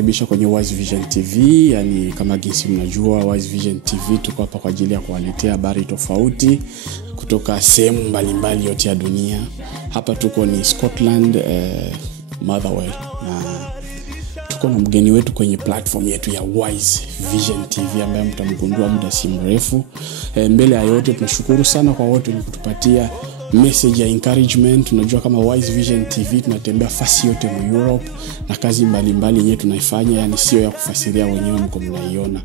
kukaribisha kwenye Wise Vision TV. Yani kama jinsi mnajua, Wise Vision TV tuko hapa kwa ajili ya kuwaletea habari tofauti kutoka sehemu mbalimbali yote ya dunia. Hapa tuko ni Scotland, Motherwell, na tuko na mgeni wetu kwenye platform yetu ya Wise Vision TV ambaye mtamgundua muda si mrefu. Mbele ya yote tunashukuru sana kwa wote mlikutupatia message ya encouragement. Tunajua kama Wise Vision TV tunatembea fasi yote mu Europe na kazi mbalimbali yenyewe tunaifanya, yani sio ya kufasiria wenyewe mko mnaiona.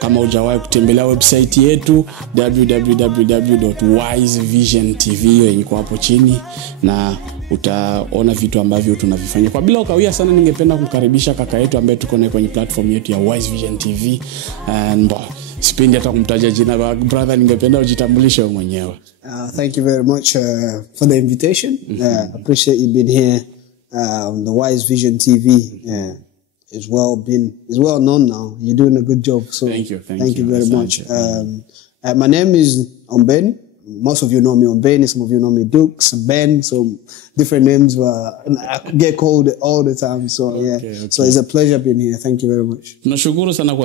Kama hujawahi kutembelea website yetu www.wisevisiontv iko hapo chini na utaona vitu ambavyo tunavifanya. Kwa bila ukawia sana, ningependa kumkaribisha kaka yetu ambaye tuko naye kwenye platform yetu ya Wise Vision TV. And sipendi hata kumtaja jina, brother, ningependa ujitambulishe mwenyewe. Thank you very much for the invitation. Appreciate you being here on the Wise Vision TV. It's well known now. You're doing a good job. So thank you very much. My name is Ombeni. Most of you know me Ombeni. Some of you know me Dukes, Ben. So different names, but I get called all the time. So okay. So it's a pleasure being here. Thank you very much. Tunashukuru sana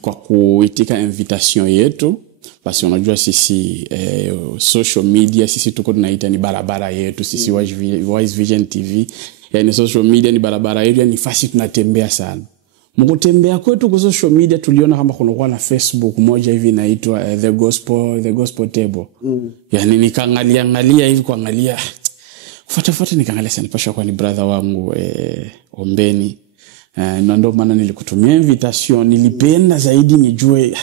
kwa kuitika invitation yetu. Basi unajua sisi social media sisi tuko tunaita ni barabara yetu sisi Wise Vision TV. Yani social media ni barabara yetu, yani fasi tunatembea sana. Mkutembea kwetu kwa social media tuliona kama kuna na Facebook moja hivi inaitwa the gospel table. Yani nikaangalia hivi kuangalia kufuata nikaangalia sana pasha kwa ni brother wangu Ombeni. Na ndio maana nilikutumia invitation. Nilipenda zaidi nijue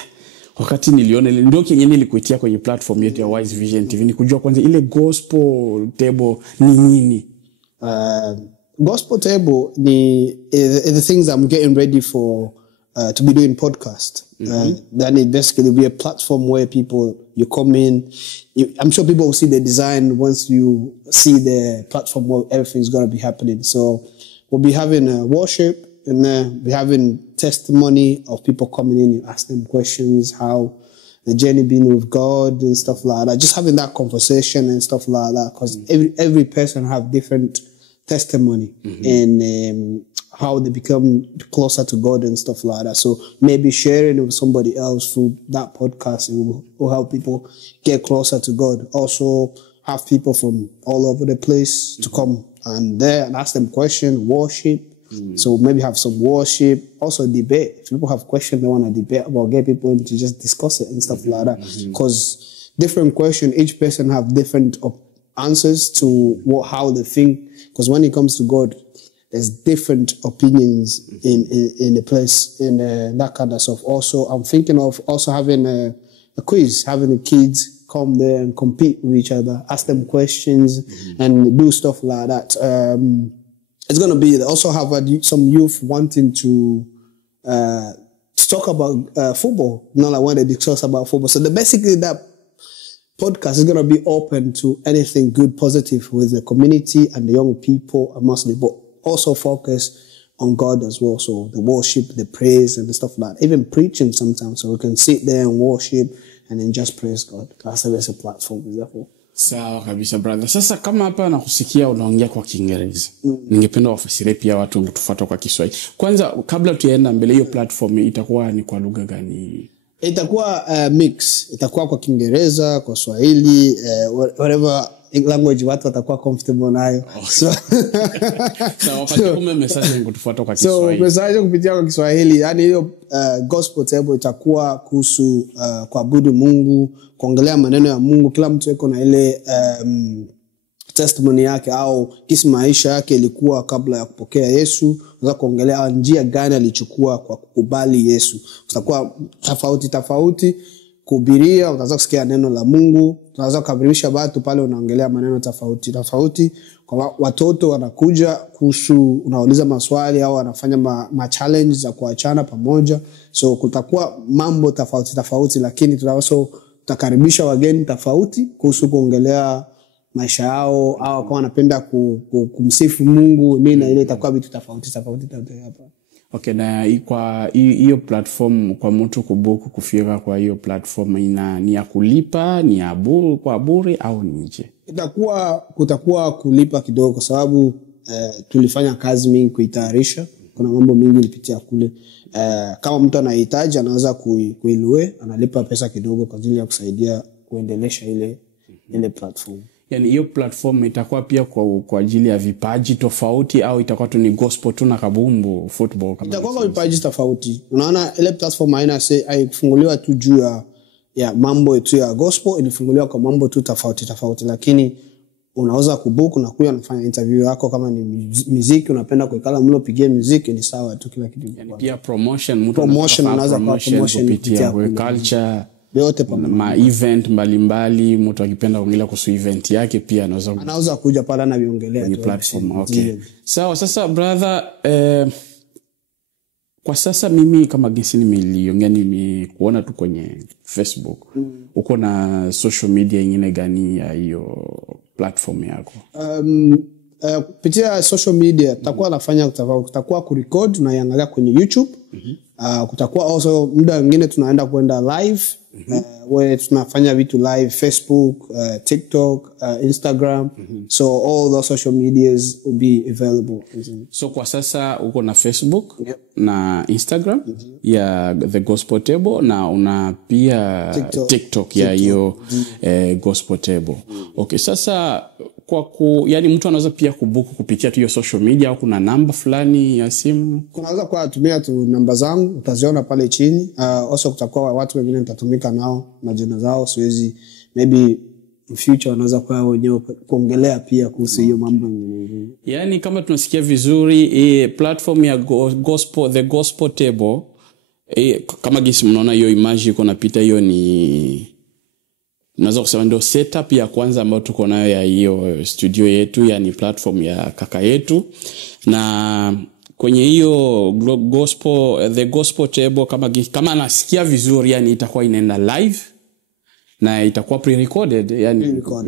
wakati niliona ile ndio kenye nilikuitia kwenye platform yetu ya Wise Vision TV ni kujua kwanza ile gospel table ni nini. Gospel table the things I'm getting ready for to be doing podcast. Then it basically be a platform where you come in. I'm sure people will see the design once you see the platform where everything's going to be happening. So we'll be having a worship and we'll be having testimony of people coming in. You ask them questions, how the journey been with God and stuff like that. Just having that conversation and stuff like that, because every person have different testimony and how they become closer to God and stuff like that. So maybe sharing it with somebody else through that podcast will help people get closer to God. Also have people from all over the place to come and there and ask them questions, worship. So maybe have some worship, also debate. If people have questions they want to debate about, get people in to just discuss it and stuff like that. Because different questions, each person have different answers to how they think. Because when it comes to God, there's different opinions in the place, in that kind of stuff. Also, I'm thinking of also having a quiz, having the kids come there and compete with each other, ask them questions and do stuff like that. It's going to be, also have some youth wanting to talk about football, not like when they discuss about football. So basically that podcast is going to be open to anything good, positive with the community and the young people mostly, but also focus on God as well. So the worship, the praise and the stuff like that. Even preaching sometimes, so we can sit there and worship and then just praise God. That's a platform, therefore. Sawa kabisa brother. Sasa kama hapa nakusikia unaongea kwa Kiingereza, ningependa wafasirie pia watu wanatufuata kwa Kiswahili. Kwanza kabla tuende mbele, hiyo platform itakuwa ni kwa lugha gani? Itakuwa mix. Itakuwa kwa Kiingereza, kwa Swahili, whatever language watu watakuwa comfortable nayo. So wapatie message kutufuata kwa Kiswahili. So message kupitia kwa Kiswahili, yani hiyo gospel table itakuwa kuhusu kuabudu Mungu, kuongelea maneno ya Mungu. Kila mtu yuko na ile testimony yake au kisi maisha yake ilikuwa kabla ya kupokea Yesu. Unaweza kuongelea njia gani alichukua kwa kukubali Yesu. Utakuwa tofauti kuhubiria, utaweza kusikia neno la Mungu, utaweza kukaribisha watu pale unaongelea maneno tofauti. Kwa watoto wanakuja kuhusu, unauliza maswali au wanafanya ma challenge za kuachana pamoja. So kutakuwa mambo tofauti, lakini tutakaribisha wageni tofauti kuhusu kuongelea maisha yao au kama wanapenda kumsifu Mungu. Mimi na ile itakuwa vitu tofauti hapa. Okay, na kwa hiyo platform kwa mtu kubuku kufika kwa hiyo platform ni ya kulipa, ni ya bure au ni nje? Kutakuwa kulipa kidogo kwa sababu tulifanya kazi mingi kuitayarisha. Kuna mambo mingi nilipitia kule. Kama mtu anahitaji anaweza kuilue, analipa pesa kidogo kwa ajili ya kusaidia kuendelesha ile platform. Yani hiyo platform itakuwa pia kwa ajili ya vipaji tofauti au itakuwa tu ni gospel tu na kabumbu football kama? Itakuwa kwa vipaji tofauti. Unaona ile platform haifunguliwa tu juu ya mambo tu ya gospel, ilifunguliwa kwa mambo tu tofauti, lakini unaweza kubook na kuja unafanya interview yako. Kama ni muziki unapenda kuikala mlo pigie muziki, ni sawa tu, kila kitu. Yani pia promotion anaweza kupitia culture yote pamoja, ma event mbalimbali. Mtu akipenda kuongelea kuhusu event yake pia anaweza kuja pale na viongelea kwenye platform. Okay, sawa. Sasa brother, kwa sasa mimi kama gesi nimeliongea, nimekuona tu kwenye Facebook. Uko na social media nyingine gani ya hiyo platform yako? Kupitia social media tutakuwa nafanya kutakuwa kurecord na iangalia kwenye YouTube. Kutakuwa also muda mwingine tunaenda kwenda live, where tunafanya vitu live Facebook, TikTok, Instagram. So all those social medias will be available. So kwa sasa uko na Facebook, na Instagram ya The Gospel Table, na una pia TikTok ya hiyo Gospel Table. Okay, sasa yani mtu anaweza pia kubuku kupitia hiyo social media, au kuna namba fulani ya simu? Kunaweza kwa tumia tu namba zangu, utaziona pale chini. Also kutakuwa watu wengine nitatumika nao majina zao, siwezi maybe in future wanaweza kwa wenyewe kuongelea pia kuhusu hiyo mambo mengine. Yani kama tunasikia vizuri, platform ya The Gospel Table, kama gisi mnaona hiyo image iko napita, hiyo ni naweza kusema ndio setup ya kwanza ambayo tuko nayo ya hiyo studio yetu, yani platform ya kaka yetu. Na kwenye hiyo The Gospel Table, kama nasikia vizuri, yani itakuwa inaenda live na itakuwa pre-recorded,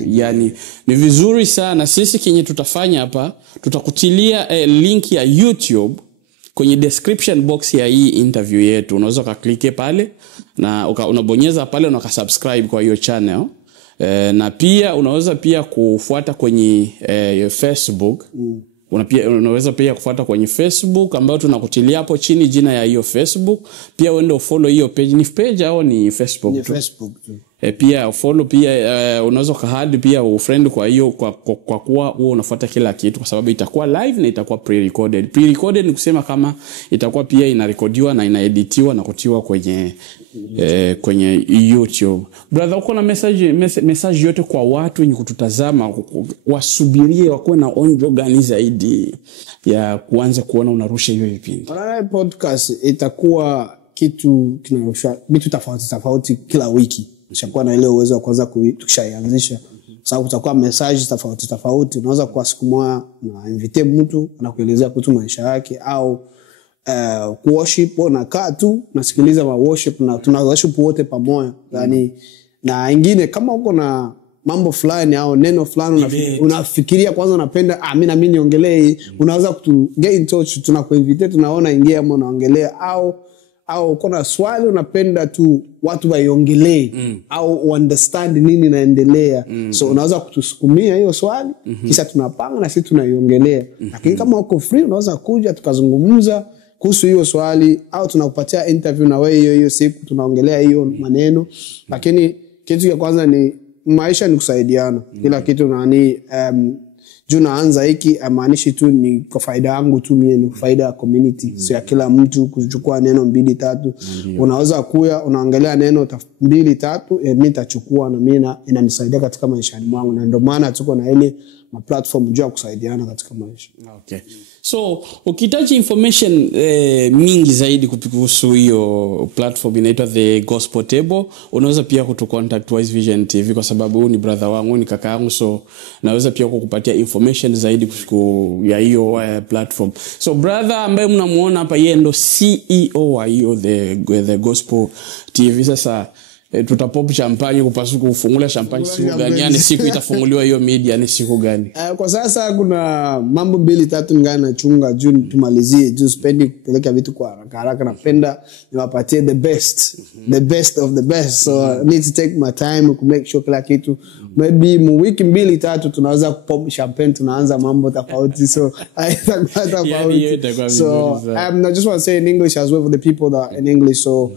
yani ni vizuri sana. Sisi kenye tutafanya hapa, tutakutilia link ya YouTube kwenye description box ya hii interview yetu. Unaweza kuklike pale na unabonyeza pale na ukasubscribe kwa hiyo channel. Na pia unaweza pia kufuata kwenye Facebook. Unaweza pia kufuata kwenye Facebook, ambayo tunakutilia hapo chini jina ya hiyo Facebook. Pia uende ufollow hiyo page. Ni page au ni Facebook tu? Ni Facebook tu. Pia follow, pia unaweza kahadi pia ufriend kwa hiyo, kwa kuwa wewe unafuata kila kitu, kwa sababu itakuwa live na itakuwa pre-recorded. Pre-recorded ni kusema kama itakuwa pia inarekodiwa na inaeditiwa na kutiwa kwenye YouTube. Brother, uko na message yote kwa watu wenye kututazama, wasubirie wakuwe na onjo gani zaidi ya kuanza kuona unarusha hiyo vipindi? Podcast itakuwa kitu kinarusha vitu tofauti kila wiki. Nishakuwa na ile uwezo wa kwanza tukishaianzisha, sababu kutakuwa message tofauti. Unaweza kwa siku moja na invite mtu anakuelezea kuhusu maisha yake, au worship, na kaa tu nasikiliza ma worship na tuna worship wote pamoja. Yani na ingine kama uko na mambo fulani au neno fulani unafikiria kwanza unapenda mimi niongelee, unaweza kutu get in touch, tunakuinvite, tunaona ingia ama unaongelea, au kuna swali unapenda tu watu waiongelee, au understand nini naendelea. So unaweza kutusukumia hiyo swali, kisha tunapanga na sisi tunaiongelea. Lakini kama uko free unaweza kuja tukazungumza kuhusu hiyo swali, au tunakupatia interview na wewe hiyo siku tunaongelea hiyo maneno. Lakini kitu cha kwanza ni maisha ni kusaidiana. Kila kitu juu naanza hiki amaanishi tu ni kwa faida yangu tu mimi, ni kwa faida ya community. So ya kila mtu kuchukua neno 2-3. Unaweza kuya unaangalia neno 2-3, mimi nitachukua na mimi inanisaidia katika maisha yangu, na ndio maana tuko na ile platform juu ya kusaidiana katika maisha. Okay. So ukihitaji information mingi zaidi kuhusu hiyo platform inaitwa The Gospel Table, unaweza pia kutucontact Wise Vision TV, kwa sababu huyu ni brother wangu, ni kaka yangu, so naweza pia kukupatia information zaidi kuhusu ya hiyo platform. So brother ambaye mnamuona hapa, yeye ndo CEO wa hiyo The Gospel TV. Sasa tutapop champagne kupasuka kufungula champagne siku gani, yani siku itafunguliwa hiyo media ni siku gani? Kwa sasa kuna mambo 2-3 ngana nachunga juu tumalizie, juu spendi kupeleka vitu kwa haraka, napenda niwapatie the best of the best, so I need to take my time to make sure kila kitu maybe wiki 2-3 tunaweza pop champagne, tunaanza mambo tofauti, so I just want to say in English as well for the people that are in English. So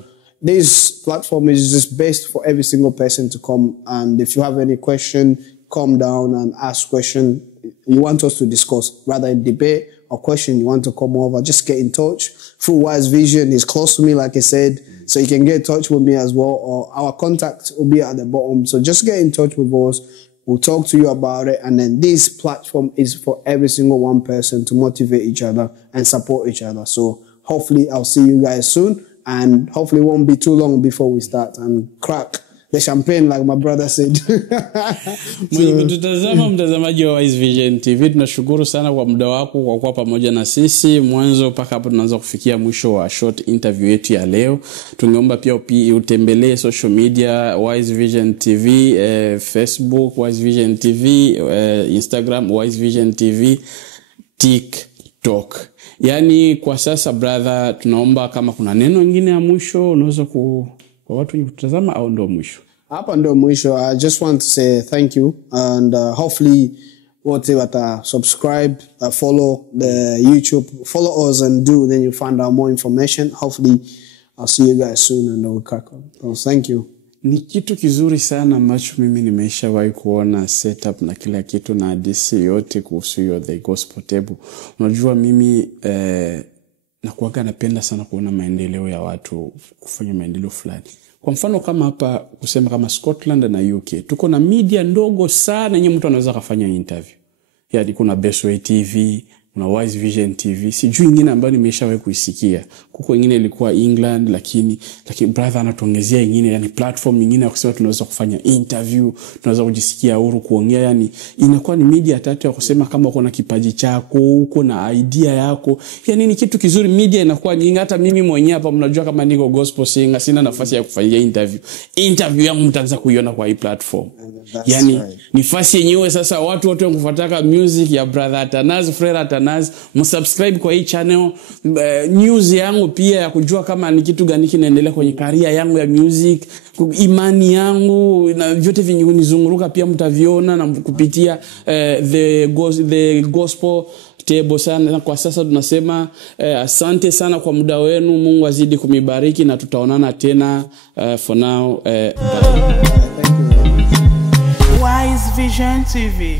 this platform is just best for every single person to come, and if you have any question, come down and ask question you want us to discuss, rather in debate or question you want to come over, just get in touch through Wise Vision. Is close to me, like I said, so you can get in touch with me as well, or our contact will be at the bottom, so just get in touch with us. We'll talk to you about it, and then this platform is for every single one person to motivate each other and support each other. So hopefully I'll see you guys soon, and hopefully it won't be too long before we start and crack the champagne like my brother said. Tutazama mtazamaji wa Wise Vision TV, tunashukuru sana kwa muda wako kwa kuwa pamoja na sisi mwanzo mpaka hapo tunaanza kufikia mwisho wa short interview yetu ya leo. Tungeomba pia utembelee social media Wise Vision TV, Facebook Wise Vision TV, Instagram Wise Vision TV, TikTok. Yani kwa sasa brother, tunaomba kama kuna neno lingine ya mwisho unaweza kwa watu wenye kutazama, au ndo mwisho? Hapa ndo mwisho. I just want to say thank you, and hopefully wote wata subscribe, follow the YouTube, follow us and then you find out more information. Hopefully I'll see you guys soon and we'll crack on. So thank you. Ni kitu kizuri sana ambacho mimi nimeshawahi kuona setup na kila kitu na hadithi yote kuhusu hiyo The Gospel Table. Unajua mimi nakuwaga napenda sana kuona maendeleo ya watu, kufanya maendeleo fulani. Kwa mfano kama hapa kusema kama Scotland na UK, tuko na media ndogo sana yenye mtu anaweza kufanya interview. Yaani kuna Bestway TV, kuna Wise Vision TV, sijui nyingine ambayo nimeshawahi kuisikia. Kuko nyingine ilikuwa England, lakini brother anatuongezea nyingine, yani platform nyingine ya kusema tunaweza kufanya interview, tunaweza kujisikia huru kuongea, yani inakuwa ni media tatu ya kusema kama uko na kipaji chako, uko na idea yako. Yani ni kitu kizuri, media inakuwa nyingi. Hata mimi mwenyewe hapa mnajua kama niko gospel singer, sina nafasi ya kufanya interview yangu mtaanza kuiona kwa hii platform. Yani nafasi yenyewe sasa watu wankufuataka music ya brother Athanaz, Frere Athanaz, msubscribe kwa hii channel. News yangu pia ya kujua kama ni kitu gani kinaendelea kwenye career yangu ya music, imani yangu na vyote vinizunguruka pia mtaviona na kupitia the Gospel Table sana. Kwa sasa tunasema asante sana kwa muda wenu, Mungu azidi kumibariki na tutaonana tena. For now, bye. Wise Vision TV.